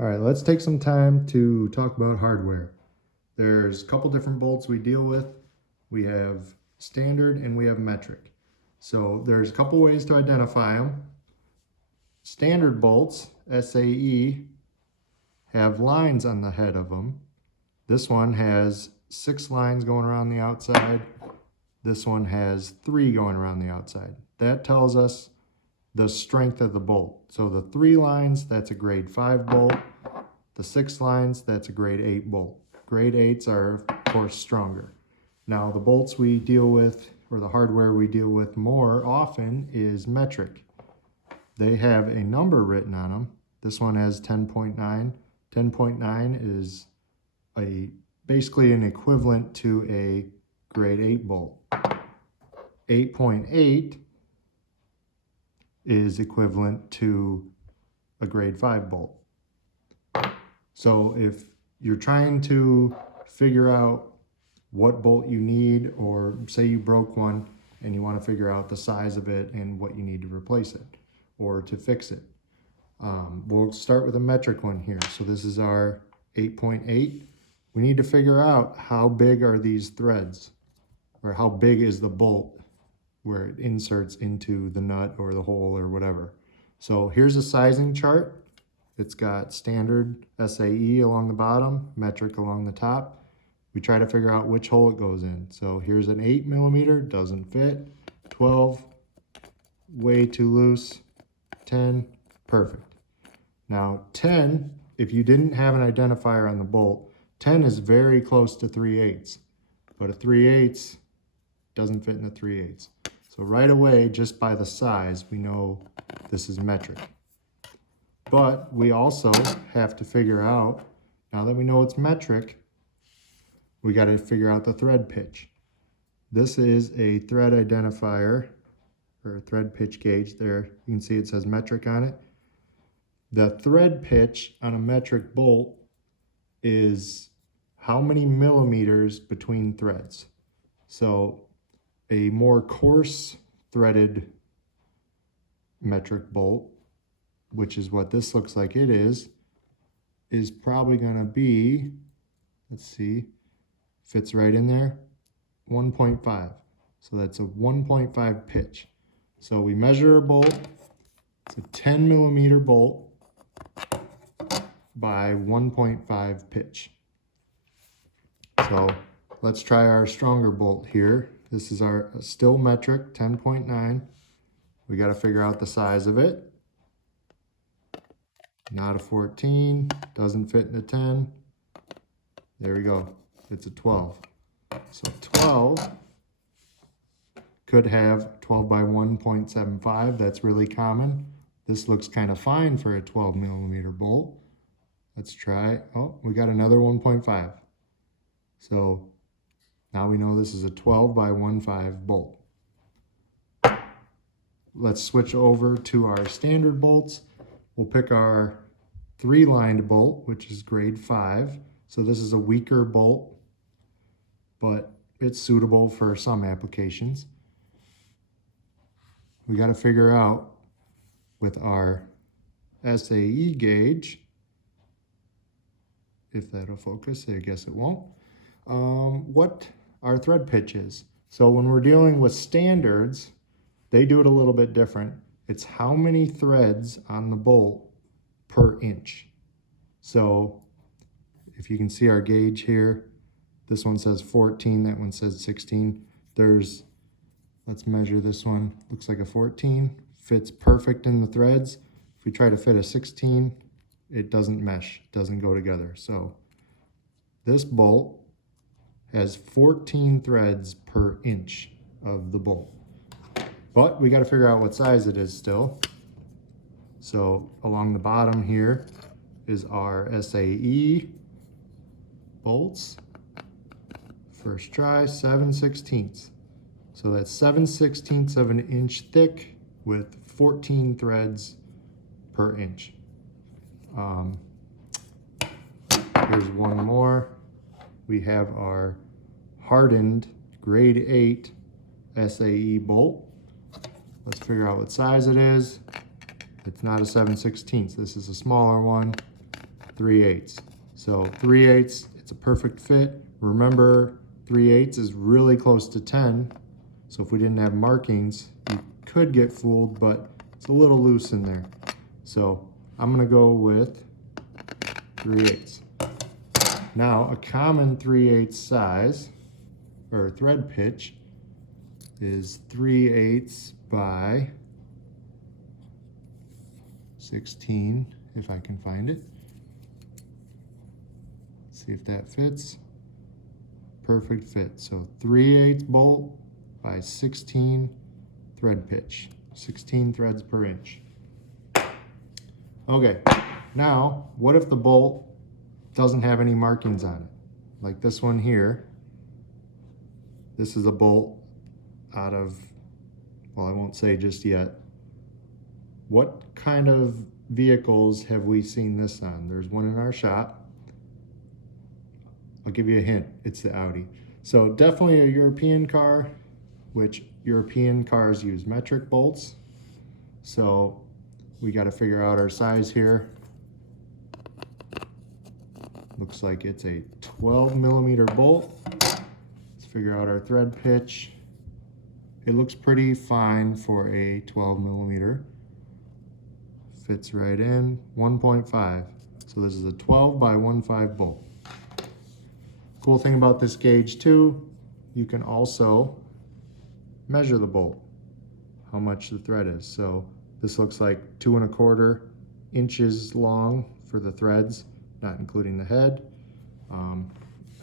All right, let's take some time to talk about hardware. There's a couple different bolts we deal with. We have standard and we have metric. So there's a couple ways to identify them. Standard bolts, SAE, have lines on the head of them. This one has 6 lines going around the outside. This one has 3 going around the outside. That tells us the strength of the bolt. So the 3 lines, that's a grade 5 bolt. The 6 lines, that's a grade 8 bolt. Grade 8s are, of course, stronger. Now, the bolts we deal with, or the hardware we deal with more often, is metric. They have a number written on them. This one has 10.9. 10.9 is basically an equivalent to a grade 8 bolt. 8.8 is equivalent to a grade 5 bolt. So if you're trying to figure out what bolt you need, or say you broke one and you want to figure out the size of it and what you need to replace it or to fix it, we'll start with a metric one here. So this is our 8.8. We need to figure out how big are these threads, or how big is the bolt where it inserts into the nut or the hole or whatever. So here's a sizing chart. It's got standard SAE along the bottom, metric along the top. We try to figure out which hole it goes in. So here's an 8mm, doesn't fit. 12, way too loose. 10, perfect. Now 10, if you didn't have an identifier on the bolt, 10 is very close to 3/8, but a 3/8 doesn't fit in the 3/8. So right away, just by the size, we know this is metric. But we also have to figure out, now that we know it's metric, we got to figure out the thread pitch. This is a thread identifier, or a thread pitch gauge. There, you can see it says metric on it. The thread pitch on a metric bolt is how many millimeters between threads. So a more coarse threaded metric bolt, which is what this looks like it is probably going to be, let's see, fits right in there, 1.5. So that's a 1.5 pitch. So we measure a bolt. It's a 10mm bolt by 1.5 pitch. So let's try our stronger bolt here. This is our still metric, 10.9. We got to figure out the size of it. Not a 14, doesn't fit in the 10. There we go, it's a 12. So 12 could have 12 by 1.75, that's really common. This looks kind of fine for a 12mm bolt. Let's try, oh, we got another 1.5. So now we know this is a 12 by 1.5 bolt. Let's switch over to our standard bolts. We'll pick our 3-lined bolt, which is grade 5. So this is a weaker bolt, but it's suitable for some applications. We got to figure out with our SAE gauge, if that'll focus, I guess it won't, what our thread pitch is. So when we're dealing with standards, they do it a little bit different. It's how many threads on the bolt per inch. So if you can see our gauge here, this one says 14, that one says 16. Let's measure this one, looks like a 14, fits perfect in the threads. If we try to fit a 16, it doesn't mesh, it doesn't go together. So this bolt has 14 threads per inch of the bolt. But we got to figure out what size it is still. So along the bottom here is our SAE bolts. First try, 7/16. So that's 7/16 of an inch thick with 14 threads per inch. Here's one more. We have our hardened grade 8 SAE bolt. Let's figure out what size it is. It's not a 7/16. This is a smaller one. 3/8. So 3/8, it's a perfect fit. Remember, 3/8 is really close to 10. So if we didn't have markings, you could get fooled, but it's a little loose in there. So I'm gonna go with 3/8. Now, a common 3/8 size, or thread pitch, is 3/8 by 16, if I can find it. Let's see if that fits. Perfect fit. So 3/8 bolt by 16 thread pitch, 16 threads per inch. Okay, now what if the bolt doesn't have any markings on it? Like this one here. This is a bolt out of, well, I won't say just yet. What kind of vehicles have we seen this on? There's one in our shop. I'll give you a hint, it's the Audi. So definitely a European car, which European cars use metric bolts. So we got to figure out our size here. Looks like it's a 12 millimeter bolt. Let's figure out our thread pitch. It looks pretty fine for a 12 millimeter. Fits right in, 1.5. So this is a 12 by 1.5 bolt. Cool thing about this gauge too, you can also measure the bolt, how much the thread is. So this looks like 2¼ inches long for the threads, not including the head.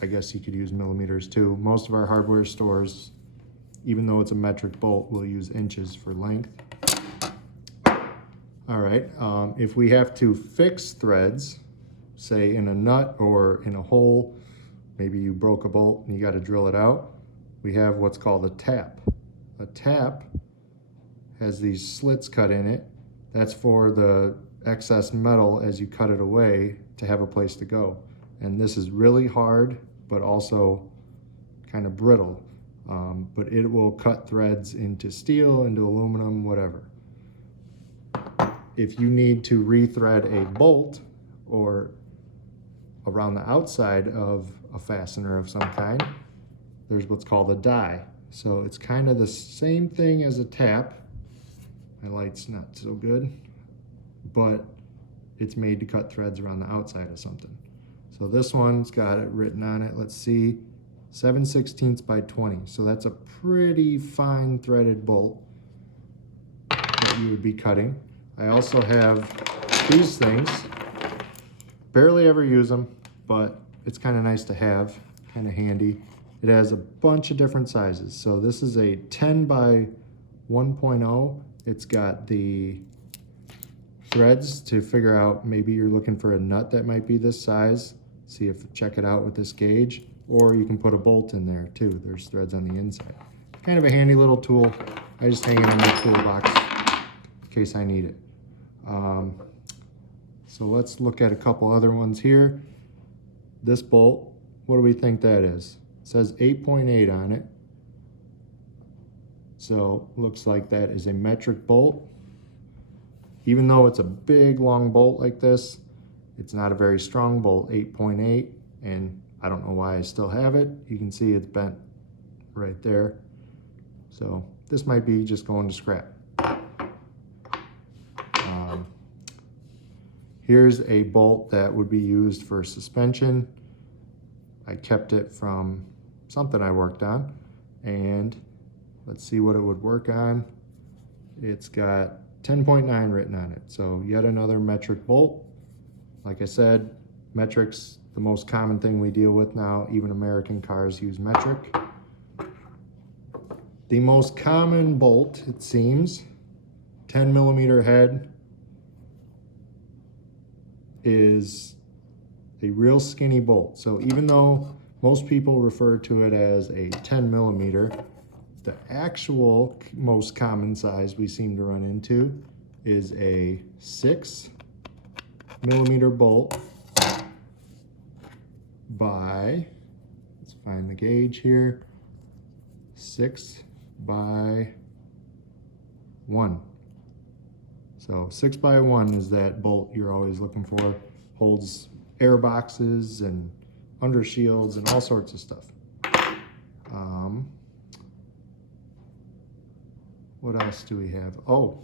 I guess you could use millimeters too. Most of our hardware stores, even though it's a metric bolt, will use inches for length. All right, if we have to fix threads, say in a nut or in a hole, maybe you broke a bolt and you got to drill it out, we have what's called a tap. A tap has these slits cut in it. That's for the excess metal as you cut it away to have a place to go. And this is really hard, but also kind of brittle. But it will cut threads into steel, into aluminum, whatever. If you need to rethread a bolt or around the outside of a fastener of some kind, there's what's called a die. So it's kind of the same thing as a tap. My light's not so good, but it's made to cut threads around the outside of something. So this one's got it written on it. Let's see, 7/16 by 20. So that's a pretty fine threaded bolt that you would be cutting. I also have these things. Barely ever use them, but it's kind of nice to have, kind of handy. It has a bunch of different sizes. So this is a 10 by 1.0. It's got the threads to figure out, maybe you're looking for a nut that might be this size. Check it out with this gauge, or you can put a bolt in there too. There's threads on the inside. Kind of a handy little tool. I just hang it in my toolbox in case I need it. So let's look at a couple other ones here. This bolt, what do we think that is? It says 8.8 on it. So looks like that is a metric bolt. Even though it's a big long bolt like this, it's not a very strong bolt, 8.8, and I don't know why I still have it. You can see it's bent right there. So this might be just going to scrap. Here's a bolt that would be used for suspension. I kept it from something I worked on, and let's see what it would work on. It's got 10.9 written on it, so yet another metric bolt. Like I said, metric's the most common thing we deal with now. Even American cars use metric. The most common bolt, it seems, 10 millimeter head, is a real skinny bolt. So even though most people refer to it as a 10 millimeter, the actual most common size we seem to run into is a 6 millimeter bolt by, let's find the gauge here, 6 by 1. So 6 by 1 is that bolt you're always looking for. Holds air boxes and under shields and all sorts of stuff. What else do we have? Oh,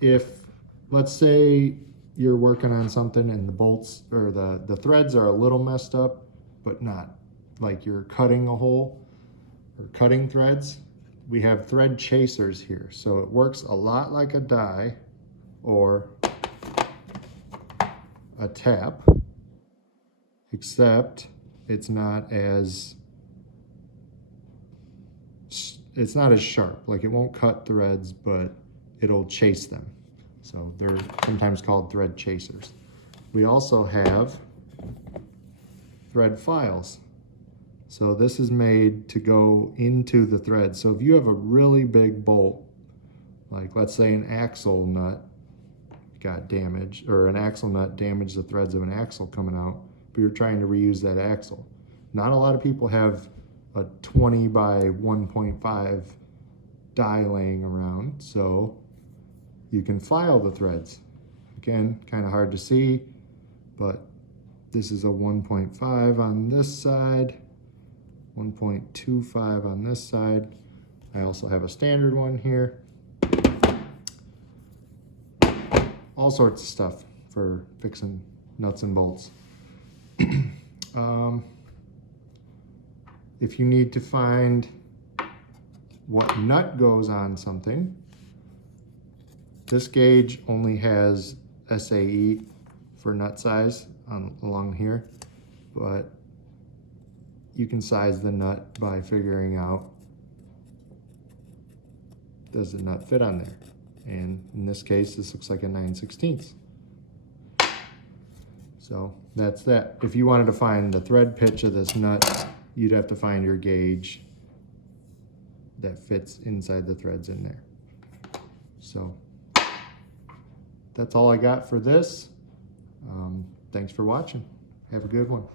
if, let's say you're working on something and the bolts or the threads are a little messed up, but not like you're cutting a hole or cutting threads, we have thread chasers here. So it works a lot like a die or a tap, except it's not as sharp. Like it won't cut threads, but it'll chase them. So they're sometimes called thread chasers. We also have thread files. So this is made to go into the thread. So if you have a really big bolt, like let's say an axle nut got damaged, or an axle nut damaged the threads of an axle coming out, but you're trying to reuse that axle. Not a lot of people have a 20 by 1.5 die laying around, so you can file the threads. Again, kind of hard to see, but this is a 1.5 on this side, 1.25 on this side. I also have a standard one here. All sorts of stuff for fixing nuts and bolts. If you need to find what nut goes on something, this gauge only has SAE for nut size along here, but you can size the nut by figuring out, does the nut fit on there? And in this case, this looks like a 9/16. So that's that. If you wanted to find the thread pitch of this nut, you'd have to find your gauge that fits inside the threads in there. So that's all I got for this. Thanks for watching. Have a good one.